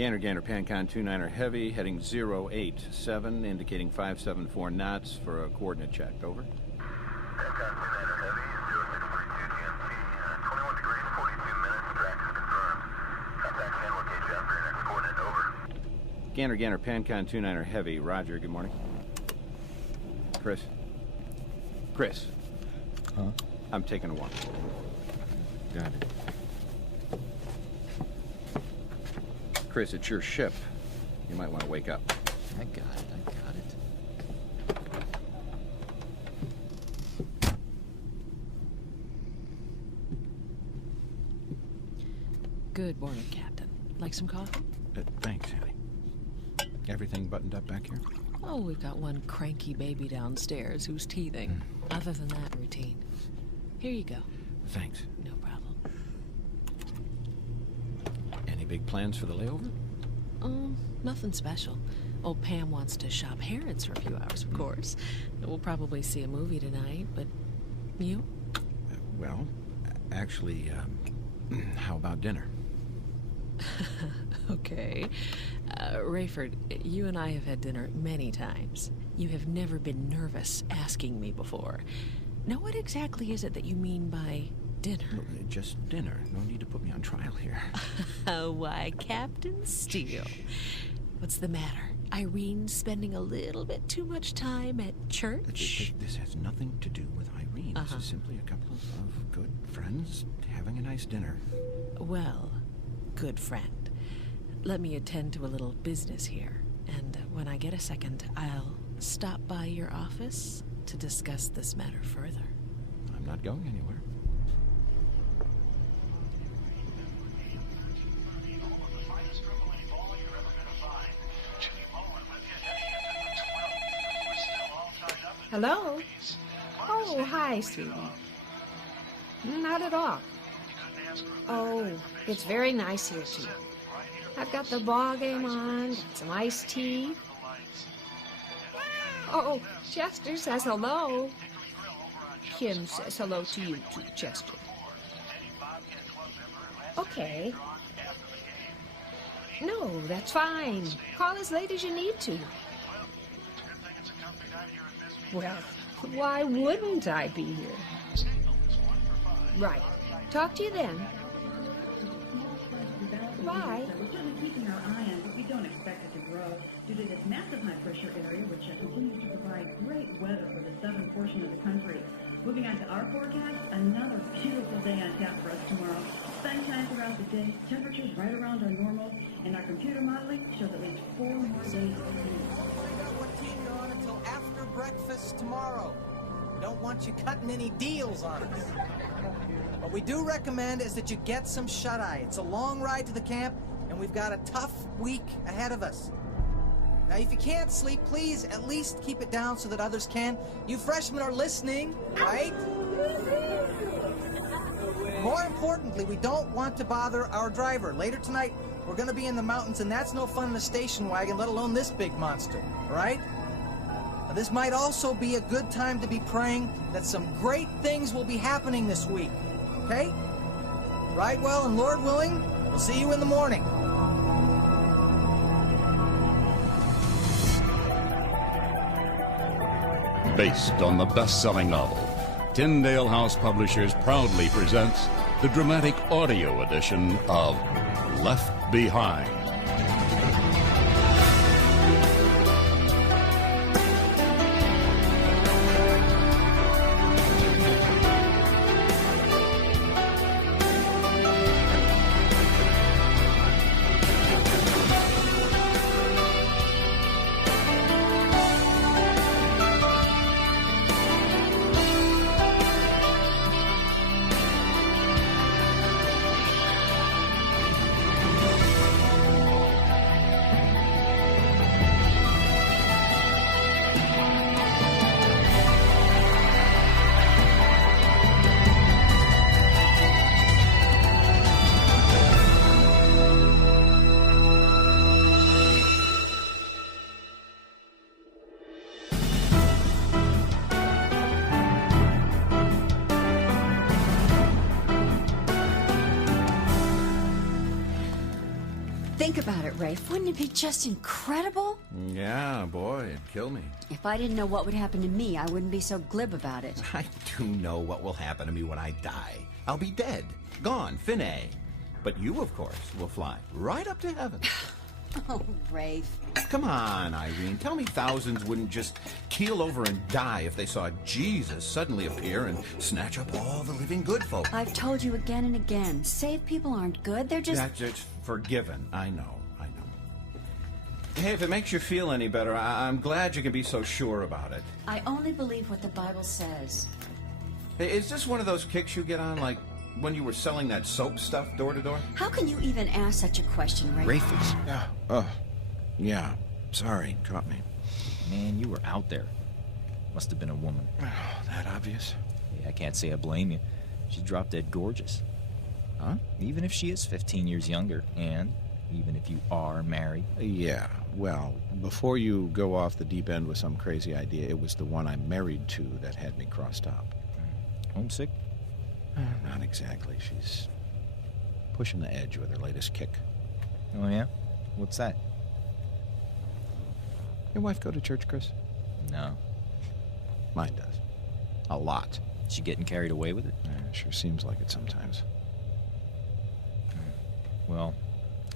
Gander, Pancon 29er Heavy, heading 087, indicating 574 knots for a coordinate check. Over. Pancon 29er Heavy, 0632 GMT, 21 degrees, 42 minutes, tracks confirmed. Contact channel gauge after your next coordinate, over. Gander, Pancon 29er Heavy, roger, good morning. Chris? Huh? I'm taking a walk. Got it. Chris, it's your ship. You might want to wake up. I got it. Good morning, Captain. Like some coffee? Thanks, Annie. Everything buttoned up back here? Oh, we've got one cranky baby downstairs who's teething. Other than that, routine. Here you go. Thanks. No problem. Any big plans for the layover? Nothing special. Old Pam wants to shop Harrods for a few hours, of course. We'll probably see a movie tonight, but you? Well, actually, how about dinner? Okay. Rayford, you and I have had dinner many times. You have never been nervous asking me before. Now, what exactly is it that you mean by dinner? Just dinner. No need to put me on trial here. Why, Captain Steele. What's the matter? Irene spending a little bit too much time at church? This has nothing to do with Irene. This is simply a couple of good friends having a nice dinner. Well, good friend. Let me attend to a little business here. And when I get a second, I'll stop by your office to discuss this matter further. I'm not going anywhere. Hello? Oh, hi, sweetie. Not at all. Oh, it's very nice here, too. I've got the ball game on, got some iced tea. Oh, Chester says hello. Kim says hello to you, too, Chester. Okay. No, that's fine. Call as late as you need to. Well, why wouldn't I be here? Right. Talk to you then. Bye. We're certainly keeping our eye on it, but we don't expect it to grow due to this massive high-pressure area, which continues to provide great weather for the southern portion of the country. Moving on to our forecast, another beautiful day on tap for us tomorrow. Sunshine throughout the day, temperatures right around our normal, and our computer modeling shows at least 4 more days of heat. What team you're on until after breakfast tomorrow. We don't want you cutting any deals on us. What we do recommend is that you get some shut-eye. It's a long ride to the camp, and we've got a tough week ahead of us. Now, if you can't sleep, please at least keep it down so that others can. You freshmen are listening, right? More importantly, we don't want to bother our driver. Later tonight, we're going to be in the mountains, and that's no fun in a station wagon, let alone this big monster, all right? Now, this might also be a good time to be praying that some great things will be happening this week, okay? Ride well, and Lord willing, we'll see you in the morning. Based on the best-selling novel, Tyndale House Publishers proudly presents the dramatic audio edition of Left Behind. Think about it, Rafe. Wouldn't it be just incredible? Yeah, boy, it'd kill me. If I didn't know what would happen to me, I wouldn't be so glib about it. I do know what will happen to me when I die. I'll be dead. Gone. Finay. But you, of course, will fly right up to heaven. Oh, Rafe. Come on, Irene. Tell me thousands wouldn't just keel over and die if they saw Jesus suddenly appear and snatch up all the living good folk. I've told you again and again, saved people aren't good, they're just... That's it. Forgiven. I know. Hey, if it makes you feel any better, I'm glad you can be so sure about it. I only believe what the Bible says. Hey, is this one of those kicks you get on, like when you were selling that soap stuff door to door? How can you even ask such a question, Rafe? Rafe. Yeah. Oh, yeah. Sorry, caught me. Man, you were out there. Must have been a woman. Oh, that obvious? Yeah, I can't say I blame you. She dropped dead gorgeous. Huh? Even if she is 15 years younger, and even if you are married. Yeah, well, before you go off the deep end with some crazy idea, it was the one I'm married to that had me crossed up. Homesick? Not exactly. She's pushing the edge with her latest kick. Oh, yeah? What's that? Your wife go to church, Chris? No. Mine does. A lot. She getting carried away with it? Sure seems like it sometimes. Well,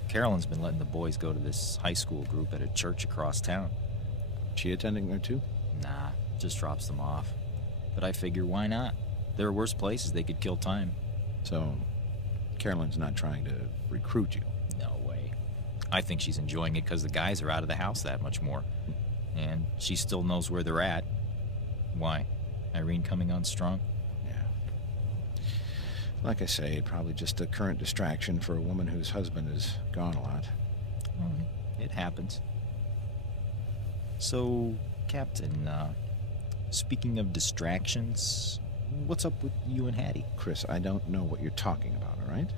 Carolyn's been letting the boys go to this high school group at a church across town. She attending there too? Nah, just drops them off. But I figure, why not? There are worse places they could kill time. So, Carolyn's not trying to recruit you? No way. I think she's enjoying it because the guys are out of the house that much more. And she still knows where they're at. Why? Irene coming on strong? Like I say, probably just a current distraction for a woman whose husband is gone a lot. It happens. So, Captain, speaking of distractions, what's up with you and Hattie? Chris, I don't know what you're talking about, all right?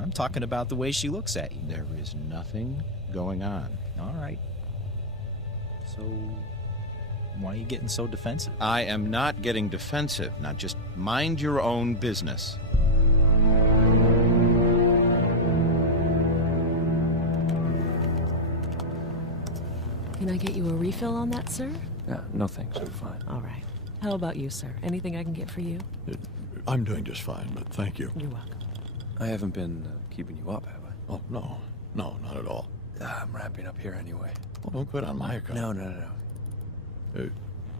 I'm talking about the way she looks at you. There is nothing going on. All right. So, why are you getting so defensive? I am not getting defensive. Now, just mind your own business. Can I get you a refill on that, sir? No thanks, I'm fine. All right. How about you, sir? Anything I can get for you? I'm doing just fine, but thank you. You're welcome. I haven't been keeping you up, have I? Oh, no, not at all. I'm wrapping up here anyway. Well, don't quit on my account. No.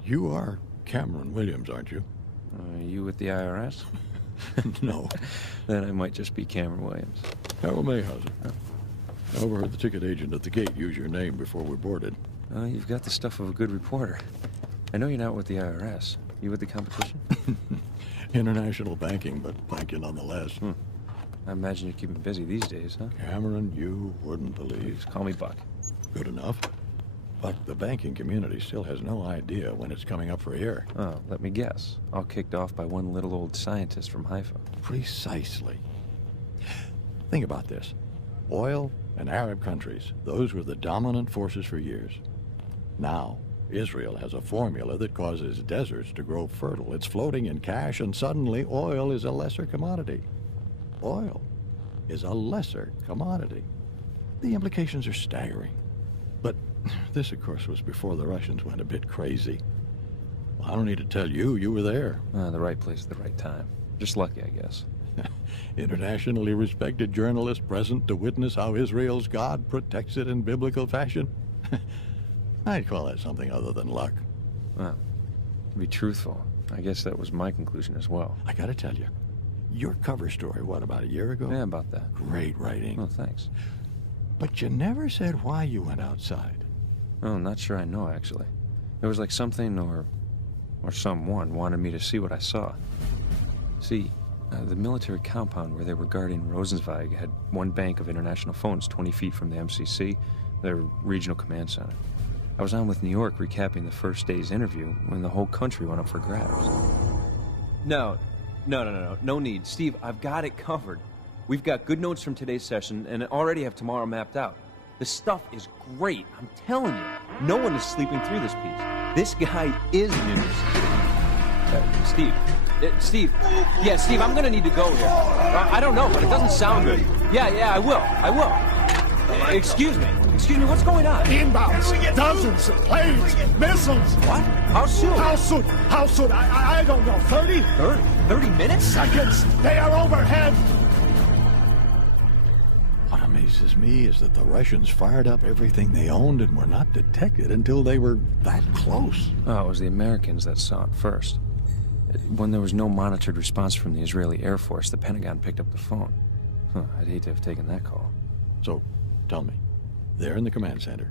You are Cameron Williams, aren't you? You with the IRS? No. Then I might just be Cameron Williams. Harold Mayhauser. I overheard the ticket agent at the gate use your name before we boarded. You've got the stuff of a good reporter. I know you're not with the IRS. You with the competition? International banking, but thank you nonetheless. I imagine you're keeping busy these days, huh? Cameron, you wouldn't believe. Please call me Buck. Good enough. But the banking community still has no idea when it's coming up for air. Oh, let me guess. All kicked off by one little old scientist from Haifa. Precisely. Think about this. Oil and Arab countries, those were the dominant forces for years. Now, Israel has a formula that causes deserts to grow fertile. It's floating in cash, and suddenly oil is a lesser commodity. Oil is a lesser commodity. The implications are staggering. But this, of course, was before the Russians went a bit crazy. Well, I don't need to tell you, you were there. The right place at the right time. Just lucky, I guess. Internationally respected journalist present to witness how Israel's God protects it in biblical fashion. I'd call that something other than luck. Well, to be truthful, I guess that was my conclusion as well. I gotta tell you, your cover story, what, about a year ago? Yeah, about that. Great writing. Oh, thanks. But you never said why you went outside. Oh, I'm not sure I know, actually. It was like something or someone wanted me to see what I saw. See, the military compound where they were guarding Rosenzweig had one bank of international phones 20 feet from the MCC, their regional command center. I was on with New York recapping the first day's interview when the whole country went up for grabs. No need. Steve, I've got it covered. We've got good notes from today's session and already have tomorrow mapped out. The stuff is great, I'm telling you. No one is sleeping through this piece. This guy is news. Steve. Steve, I'm gonna need to go here. I don't know, but it doesn't sound good. Yeah, I will. Excuse me, what's going on? Inbounds, dozens, planes, missiles. What? How soon? How soon? I don't know, 30? 30 minutes? Seconds, they are overhead. What amazes me is that the Russians fired up everything they owned and were not detected until they were that close. Oh, it was the Americans that saw it first. When there was no monitored response from the Israeli Air Force, the Pentagon picked up the phone. I'd hate to have taken that call. So, tell me, there in the command center,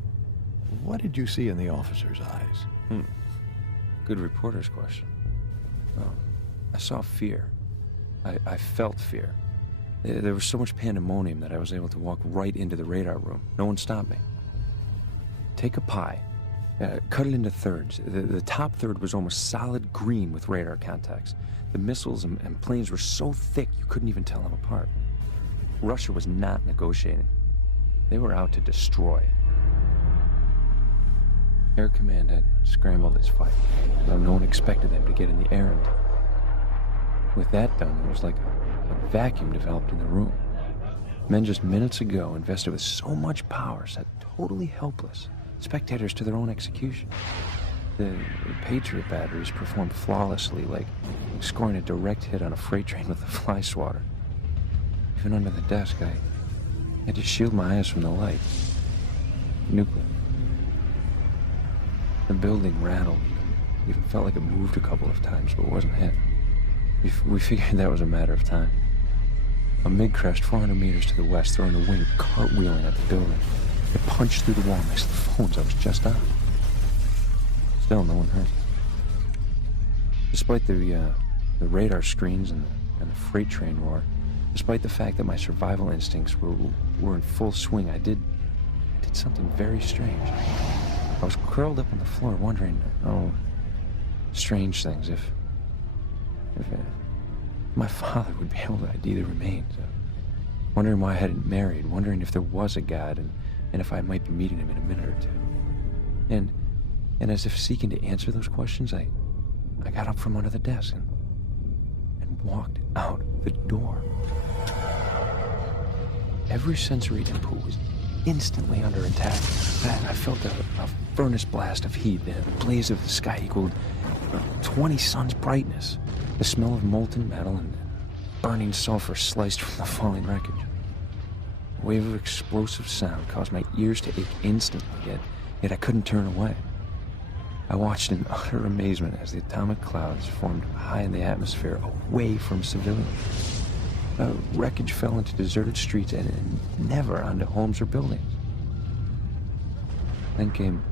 what did you see in the officer's eyes? Good reporter's question. Oh, I saw fear. I felt fear. There was so much pandemonium that I was able to walk right into the radar room. No one stopped me. Take a pie. Cut it into thirds. The top third was almost solid green with radar contacts. The missiles and planes were so thick you couldn't even tell them apart. Russia was not negotiating. They were out to destroy. Air Command had scrambled its fight, though no one expected them to get in the air in time. With that done, it was like a vacuum developed in the room. Men just minutes ago invested with so much power sat totally helpless, spectators to their own execution. The Patriot batteries performed flawlessly, like scoring a direct hit on a freight train with a fly swatter. Even under the desk, I had to shield my eyes from the light. Nuclear. The building rattled. Even felt like it moved a couple of times, but wasn't hit. We figured that was a matter of time. A MiG crashed 400 meters to the west, throwing a wing cartwheeling at the building. It punched through the wall next to the phones I was just on. Still, no one hurt. Despite the radar screens and the freight train roar, despite the fact that my survival instincts were in full swing, I did something very strange. I was curled up on the floor wondering, strange things, if my father would be able to ID the remains. Wondering why I hadn't married, wondering if there was a God, and if I might be meeting him in a minute or two. And as if seeking to answer those questions, I got up from under the desk and walked out the door. Every sensory input was instantly under attack. I felt a furnace blast of heat. The blaze of the sky equaled 20 suns' brightness. The smell of molten metal and burning sulfur sliced from the falling wreckage. A wave of explosive sound caused my ears to ache instantly, yet I couldn't turn away. I watched in utter amazement as the atomic clouds formed high in the atmosphere away from civilians. Wreckage fell into deserted streets and never onto homes or buildings. Then came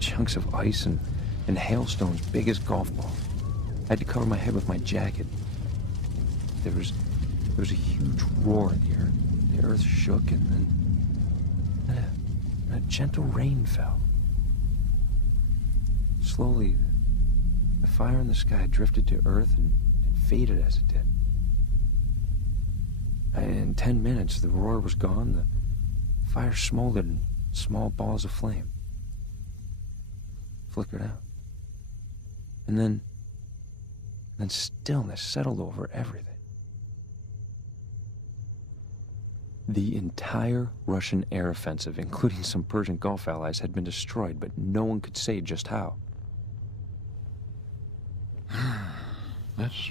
chunks of ice and hailstones big as golf balls. I had to cover my head with my jacket. There was a huge roar in the earth. The earth shook and then a gentle rain fell. Slowly, the fire in the sky drifted to earth and faded as it did. In 10 minutes, the roar was gone. The fire smoldered in small balls of flame. Flickered out. And then stillness settled over everything. The entire Russian air offensive, including some Persian Gulf allies, had been destroyed, but no one could say just how. That's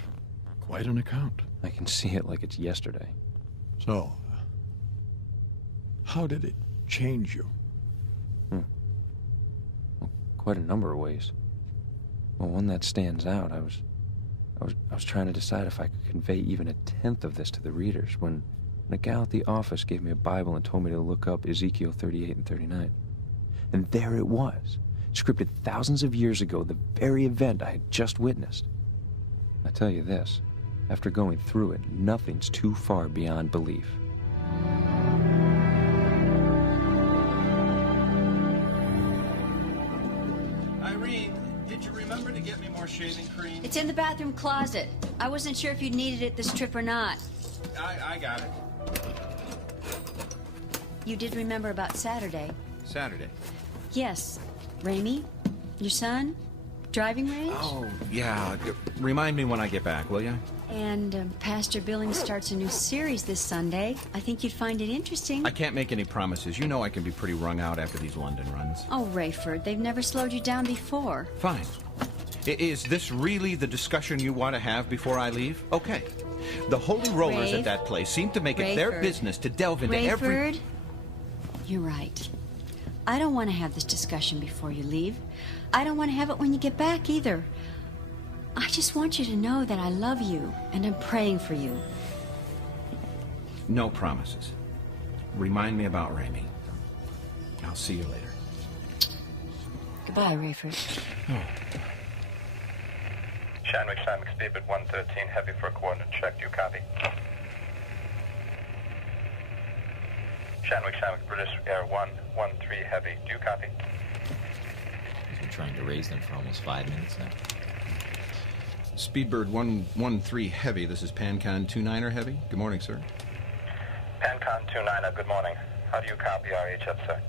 quite an account. I can see it like it's yesterday. So, how did it change you? Well, quite a number of ways. Well, one that stands out, I was trying to decide if I could convey even a tenth of this to the readers when a gal at the office gave me a Bible and told me to look up Ezekiel 38 and 39. And there it was, scripted thousands of years ago, the very event I had just witnessed. I tell you this, after going through it, nothing's too far beyond belief. Irene, did you remember to get me more shaving cream? It's in the bathroom closet. I wasn't sure if you needed it this trip or not. I got it. You did remember about Saturday. Saturday? Yes. Raimi? Your son? Driving range? Oh, yeah. Remind me when I get back, will you? And Pastor Billings starts a new series this Sunday. I think you'd find it interesting. I can't make any promises. You know I can be pretty wrung out after these London runs. Oh, Rayford, they've never slowed you down before. Fine. Is this really the discussion you want to have before I leave? Okay. The Holy Rollers at that place seem to make it their business to delve into Rayford, you're right. I don't want to have this discussion before you leave. I don't want to have it when you get back either. I just want you to know that I love you, and I'm praying for you. No promises. Remind me about Raimi. I'll see you later. Goodbye, Rayford. Oh. Shanwick, Speedbird 113, heavy for a coordinate check. Do you copy? Shanwick, British Air 113, heavy. Do you copy? He's been trying to raise them for almost 5 minutes now. Speedbird 113 heavy. This is PanCon 29er heavy. Good morning, sir. PanCon 29er, good morning. How do you copy RHF, sir?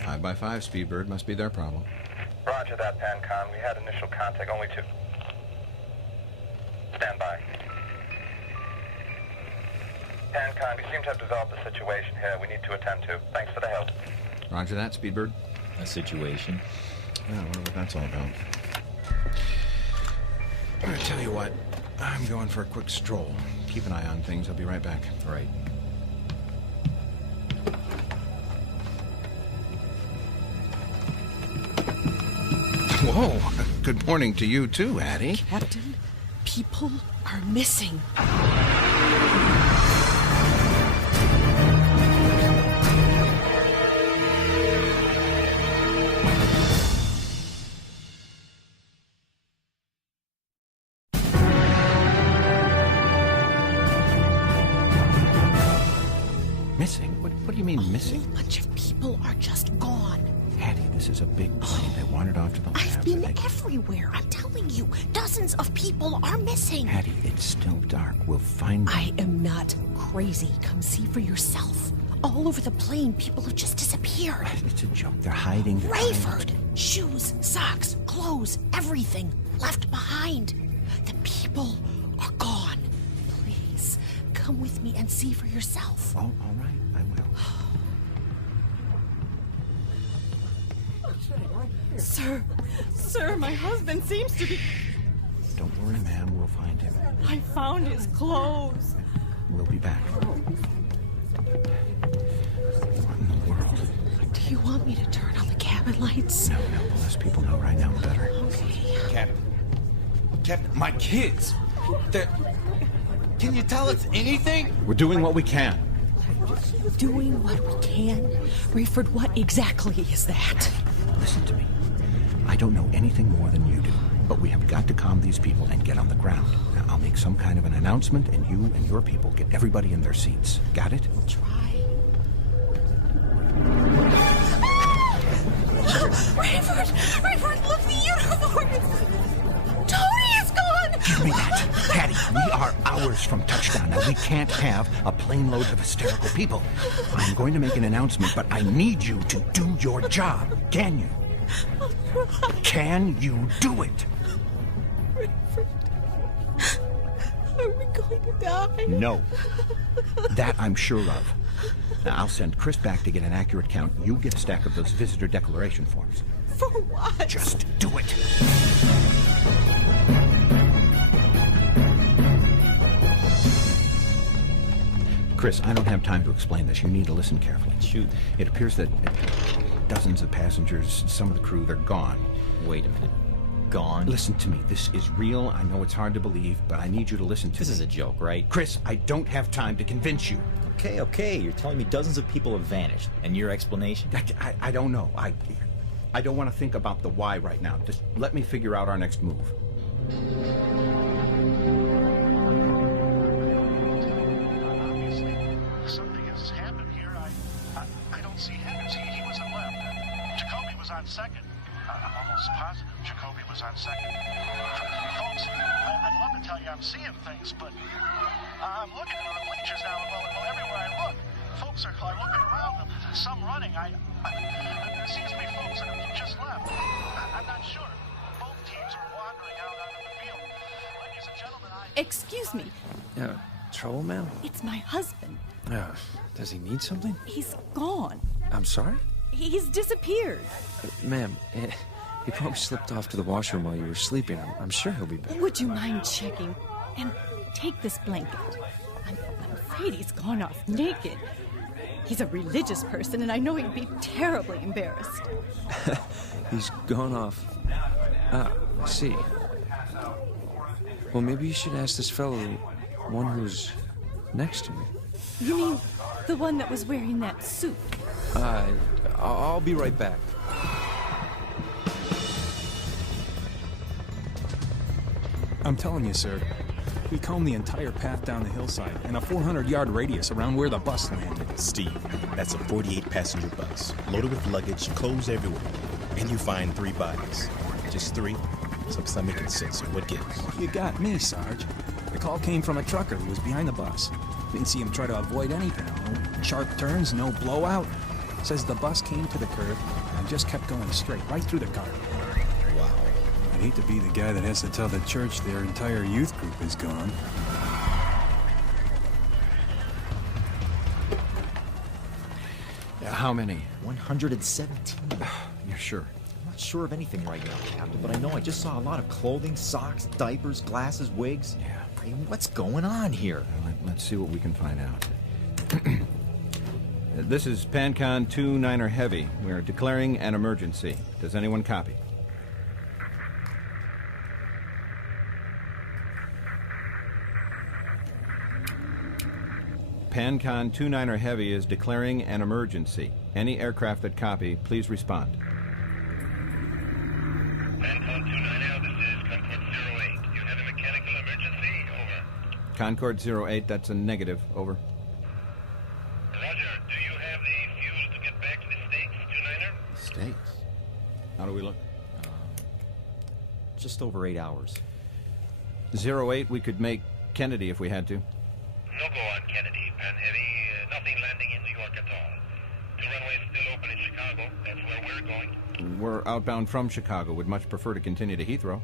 5x5 Speedbird. Must be their problem. Roger that, PanCon. We had initial contact only to... Stand by. PanCon, we seem to have dissolved the situation here. We need to attend to. Thanks for the help. Roger that, Speedbird. A situation? Yeah, I wonder what that's all about. I tell you what, I'm going for a quick stroll. Keep an eye on things. I'll be right back. Right. Whoa. Good morning to you, too, Addie. Captain, people are missing. Missing? What do you mean missing? A bunch of people are just gone. Hattie, this is a big plane. They wandered off to the labs. I've been everywhere. I'm telling you, dozens of people are missing. Hattie, it's still dark. We'll find them. I am not crazy. Come see for yourself. All over the plane, people have just disappeared. It's a joke. They're hiding. Rayford! Shoes, socks, clothes, everything left behind. The people are gone. Please, come with me and see for yourself. Oh, all right. I will. Sir, my husband seems to be... Don't worry, ma'am. We'll find him. I found his clothes. We'll be back. What in the world? Do you want me to turn on the cabin lights? No. The less people know right now, the better. Okay. Captain, my kids. They're... Can you tell us anything? We're doing what we can. Doing what we can? Rayford, what exactly is that? Listen to me. I don't know anything more than you do, but we have got to calm these people and get on the ground. Now, I'll make some kind of an announcement, and you and your people get everybody in their seats. Got it? We'll try. Rayford, look, the uniform! Tony is gone! Give me that. Hattie, we are hours from touchdown. Now, we can't have a plane load of hysterical people. I'm going to make an announcement, but I need you to do your job. Can you? I'll try. Can you do it? Rayford, are we going to die? No. That I'm sure of. Now, I'll send Chris back to get an accurate count. You get a stack of those visitor declaration forms. For what? Just do it. Chris, I don't have time to explain this. You need to listen carefully. Shoot. It appears that dozens of passengers, some of the crew, they're gone. Wait a minute. Gone? Listen to me. This is real. I know it's hard to believe, but I need you to listen to me. This is a joke, right? Chris, I don't have time to convince you. Okay. You're telling me dozens of people have vanished. And your explanation? I don't know. I don't want to think about the why right now. Just let me figure out our next move. Something has happened here. I don't see him. He was on left. Jacoby was on second. I'm almost positive Jacoby was on second. Folks, I'd love to tell you I'm seeing things, but I'm looking at the bleachers now. Well, everywhere I look, folks are looking around. Some running. There seems to be folks that have just left. I'm not sure. Both teams are wandering out onto the field. Ladies and gentlemen. Excuse me. Trouble, ma'am? It's my husband. Does he need something? He's gone. I'm sorry? He's disappeared. Ma'am, he probably slipped off to the washroom while you were sleeping. I'm sure he'll be back. Would you mind checking? And take this blanket. I'm afraid he's gone off naked. He's a religious person, and I know he'd be terribly embarrassed. He's gone off. I see. Well, maybe you should ask this fellow, one who's next to me. You mean the one that was wearing that suit? I'll be right back. I'm telling you, sir. We combed the entire path down the hillside in a 400-yard radius around where the bus landed. Steve, that's a 48-passenger bus, loaded with luggage, clothes everywhere. And you find 3 bodies. Just 3? Some making sense. What gives? You got me, Sarge. The call came from a trucker who was behind the bus. Didn't see him try to avoid anything. No sharp turns, no blowout. Says the bus came to the curve and just kept going straight, right through the car. Wow. I'd hate to be the guy that has to tell the church their entire youth group is gone. How many? 117. You're sure? I'm not sure of anything right now, Captain, but I know I just saw a lot of clothing, socks, diapers, glasses, wigs. Yeah. I mean, what's going on here? Let's see what we can find out. This is PanCon 2 Niner Heavy. We're declaring an emergency. Does anyone copy? PanCon 2 Niner Heavy is declaring an emergency. Any aircraft that copy, please respond. PanCon 2 Niner, this is Concord 08. You have a mechanical emergency? Over. Concord 08, that's a negative. Over. Roger, do you have the fuel to get back to the States, 2 Niner? States? How do we look? Just over 8 hours. 08, we could make Kennedy if we had to. No go on Kennedy, Pan Heavy. Nothing landing in New York at all. 2 runways still open in Chicago. That's where we're going. We're outbound from Chicago. Would much prefer to continue to Heathrow.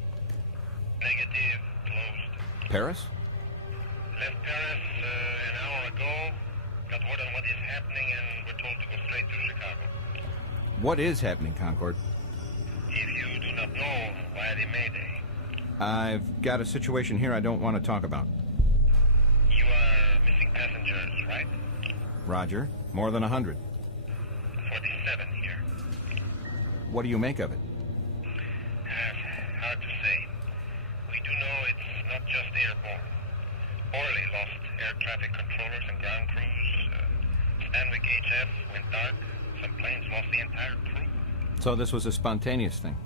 Negative. Closed. Paris? Left Paris an hour ago. Got word on what is happening, and we're told to go straight to Chicago. What is happening, Concord? If you do not know, why the Mayday? I've got a situation here I don't want to talk about. You are missing passengers, right? Roger. More than 100. 47 here. What do you make of it? Hard to say. We do know it's not just airborne. Orly lost air traffic controllers and ground crews. Stanwick HF went dark. Some planes lost the entire crew. So this was a spontaneous thing?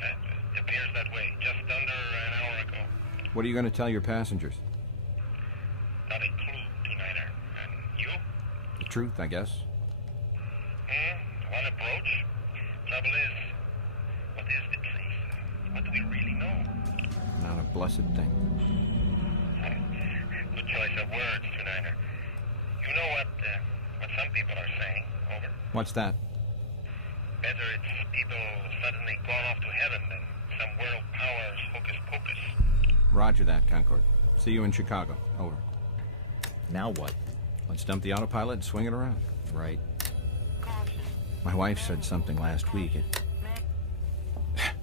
It appears that way. Just under an hour ago. What are you going to tell your passengers? Not a clue, 2 Niner. And you? The truth, I guess. One approach. Trouble is, what is the truth? What do we really know? Not a blessed thing. Good choice of words, 2 Niner. You know what some people are saying, over? What's that? Better it's people suddenly gone off to heaven than some world powers hocus pocus. Roger that, Concord. See you in Chicago. Over. Now what? Let's dump the autopilot and swing it around. Right. My wife said something last week.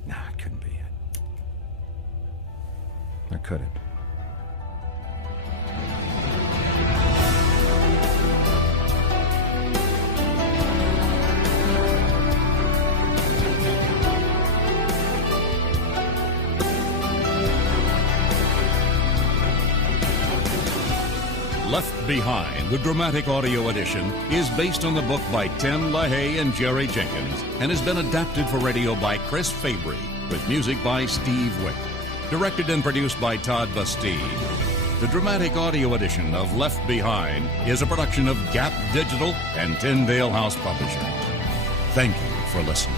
Nah, it couldn't be it. Or could it? Left Behind, the dramatic audio edition, is based on the book by Tim LaHaye and Jerry Jenkins and has been adapted for radio by Chris Fabry, with music by Steve Wick. Directed and produced by Todd Bastide. The dramatic audio edition of Left Behind is a production of Gap Digital and Tyndale House Publishing. Thank you for listening.